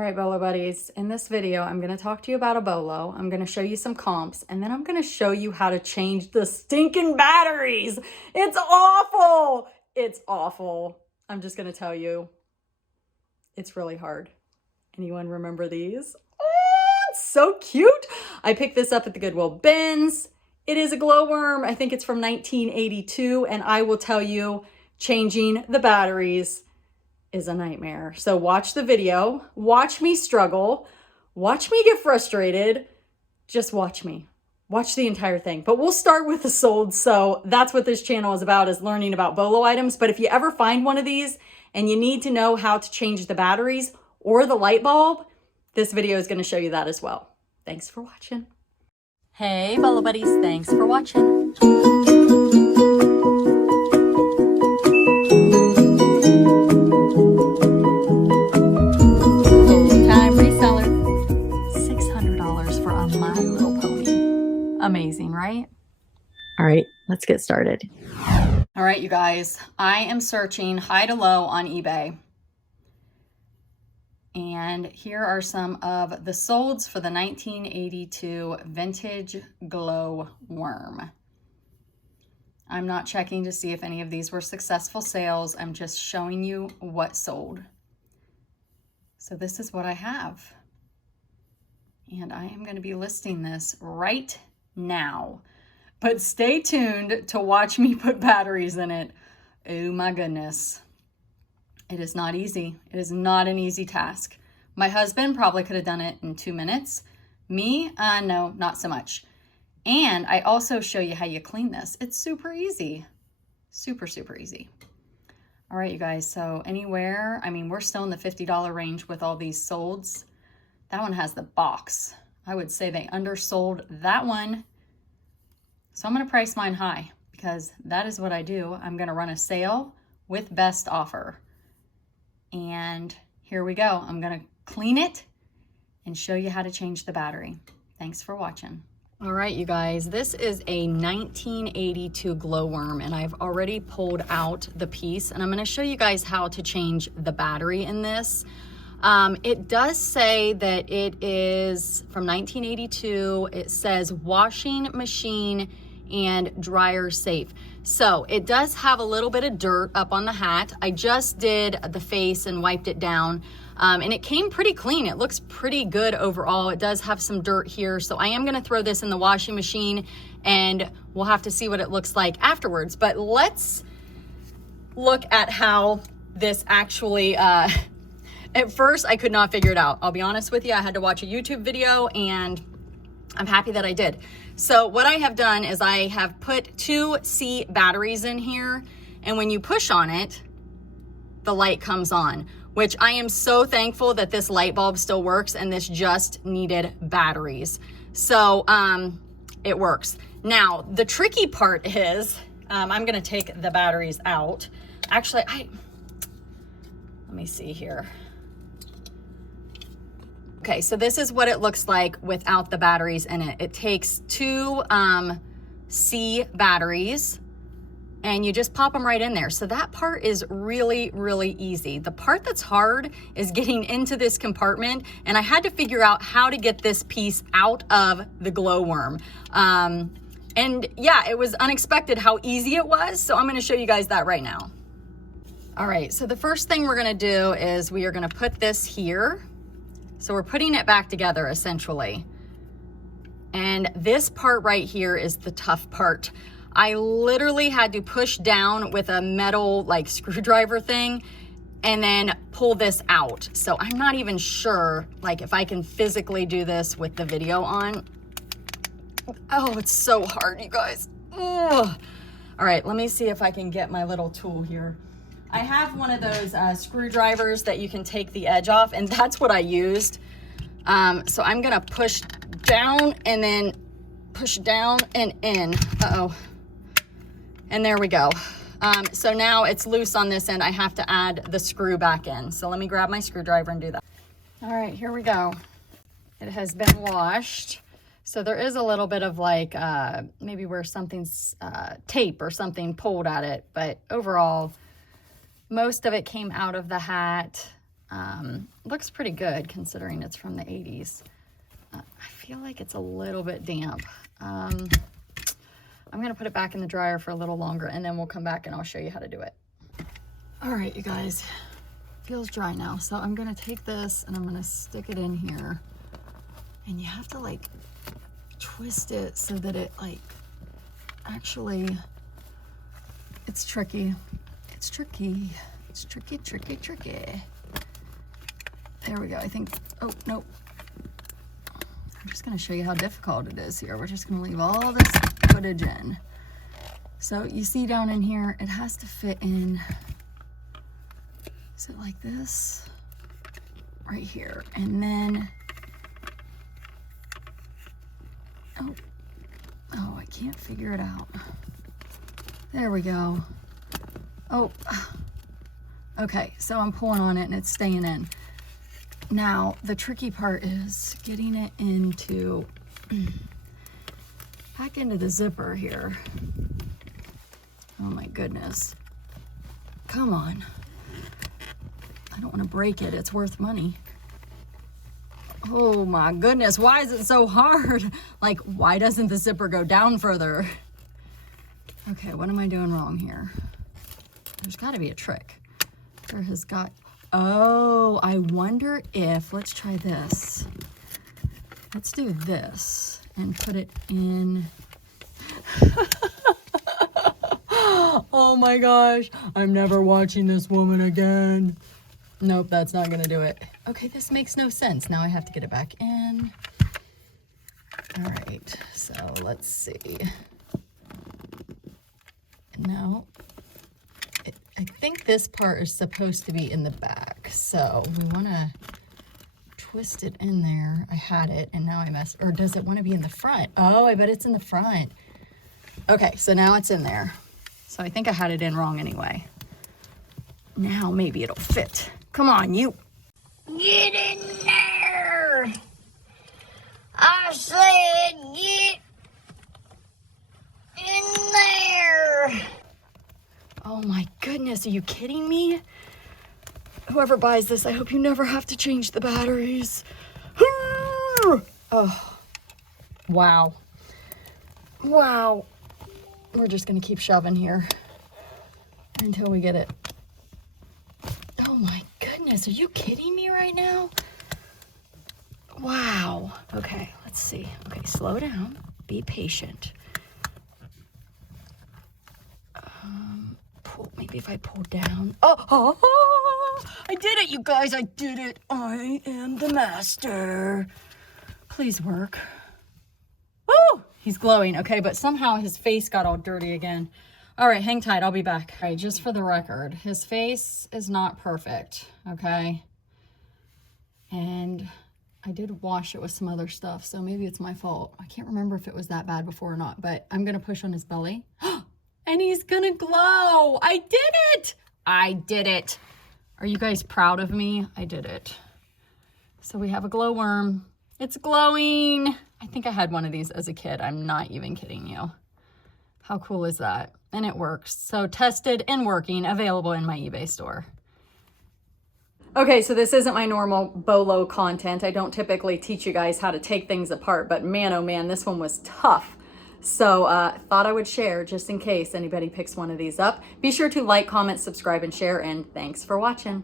All right, Bolo buddies, in this video, I'm going to talk to you about a Bolo. I'm going to show you some comps, and then I'm going to show you how to change the stinking batteries. It's awful. It's awful. I'm just going to tell you, it's really hard. Anyone remember these? Oh, it's so cute. I picked this up at the Goodwill bins. It is a Gloworm. I think it's from 1982, and I will tell you, changing the batteries is a nightmare. So watch the video, watch me struggle, watch me get frustrated, just watch me. Watch the entire thing. But we'll start with the solds. So that's what this channel is about, is learning about Bolo items. But if you ever find one of these and you need to know how to change the batteries or the light bulb, this video is going to show you that as well. Thanks for watching. Hey, Bolo buddies, thanks for watching. Amazing, right? All right, let's get started. All right, you guys, I am searching high to low on eBay. And here are some of the solds for the 1982 vintage Gloworm. I'm not checking to see if any of these were successful sales. I'm just showing you what sold. So this is what I have. And I am going to be listing this right now, but stay tuned to watch me put batteries in it. Oh my goodness. It is not easy. It is not an easy task. My husband probably could have done it in 2 minutes. Me, no, not so much. And I also show you how you clean this. It's super easy. Super, super easy. All right, you guys, so anywhere, I mean, we're still in the $50 range with all these solds. That one has the box. I would say they undersold that one. So I'm going to price mine high because that is what I do. I'm going to run a sale with best offer. And here we go. I'm going to clean it and show you how to change the battery. Thanks for watching. All right, you guys, this is a 1982 Gloworm, and I've already pulled out the piece, and I'm going to show you guys how to change the battery in this. It does say that it is from 1982. It says washing machine and dryer safe. So it does have a little bit of dirt up on the hat. I just did the face and wiped it down, and it came pretty clean. It looks pretty good overall. It does have some dirt here. So I am going to throw this in the washing machine, and we'll have to see what it looks like afterwards. But let's look at how this actually, at first, I could not figure it out. I'll be honest with you. I had to watch a YouTube video, and I'm happy that I did. So what I have done is I have put 2C batteries in here, and when you push on it, the light comes on, which I am so thankful that this light bulb still works, and this just needed batteries. So it works. Now, the tricky part is, I'm gonna take the batteries out. Actually, let me see here. Okay, so this is what it looks like without the batteries in it. It takes 2 C batteries, and you just pop them right in there. So that part is really, really easy. The part that's hard is getting into this compartment, and I had to figure out how to get this piece out of the Gloworm. And yeah, it was unexpected how easy it was, so I'm gonna show you guys that right now. All right, so the first thing we're gonna do is we are gonna put this here. So we're putting it back together essentially. And this part right here is the tough part. I literally had to push down with a metal like screwdriver thing and then pull this out. So I'm not even sure like if I can physically do this with the video on. Oh, it's so hard, you guys. Ugh. All right, let me see if I can get my little tool here. I have one of those screwdrivers that you can take the edge off, and that's what I used. So I'm gonna push down and then push down and in. Uh-oh. And there we go. So now it's loose on this end. I have to add the screw back in. So let me grab my screwdriver and do that. All right, here we go. It has been washed. So there is a little bit of like, maybe where something's tape or something pulled at it, but overall, most of it came out of the hat. Looks pretty good considering it's from the 80s. I feel like it's a little bit damp. I'm gonna put it back in the dryer for a little longer and then we'll come back and I'll show you how to do it. All right, you guys, feels dry now. So I'm gonna take this and I'm gonna stick it in here. And you have to like twist it so that it like, actually, it's tricky. It's tricky. It's tricky, tricky, tricky. There we go. I think, oh, nope. I'm just gonna show you how difficult it is here. We're just gonna leave all this footage in. So you see down in here, it has to fit in. Is it like this? Right here. And then, oh, I can't figure it out. There we go. Oh, okay, so I'm pulling on it and it's staying in. Now, the tricky part is getting it into, back into the zipper here. Oh my goodness. Come on. I don't want to break it, it's worth money. Oh my goodness, why is it so hard? Like, why doesn't the zipper go down further? Okay, what am I doing wrong here? There's got to be a trick. There has got, oh, I wonder if, let's try this. Let's do this and put it in. Oh my gosh, I'm never watching this woman again. Nope, that's not gonna do it. Okay, this makes no sense. Now I have to get it back in. All right, so let's see. No, I think this part is supposed to be in the back. So we wanna twist it in there. I had it and now I messed, or does it wanna be in the front? Oh, I bet it's in the front. Okay, so now it's in there. So I think I had it in wrong anyway. Now maybe it'll fit. Come on, you. Get in there. I said get in there. Oh my goodness, are you kidding me? Whoever buys this, I hope you never have to change the batteries. Oh, wow. Wow. We're just gonna keep shoving here until we get it. Oh my goodness, are you kidding me right now? Wow. Okay, let's see. Okay, slow down, be patient. Maybe if I pull down. Oh, I did it, you guys, I did it. I am the master. Please work. Woo! He's glowing, okay, but somehow his face got all dirty again. All right, hang tight, I'll be back. All right, just for the record, his face is not perfect, okay? And I did wash it with some other stuff, so maybe it's my fault. I can't remember if it was that bad before or not, but I'm gonna push on his belly. And he's gonna glow. I did it. I did it. Are you guys proud of me? I did it. So we have a glowworm. It's glowing. I think I had one of these as a kid. I'm not even kidding you. How cool is that? And it works. So tested and working, available in my eBay store. Okay, so this isn't my normal Bolo content. I don't typically teach you guys how to take things apart, but man, oh man, this one was tough. So thought I would share just in case anybody picks one of these up. Be sure to like, comment, subscribe, and share, and thanks for watching.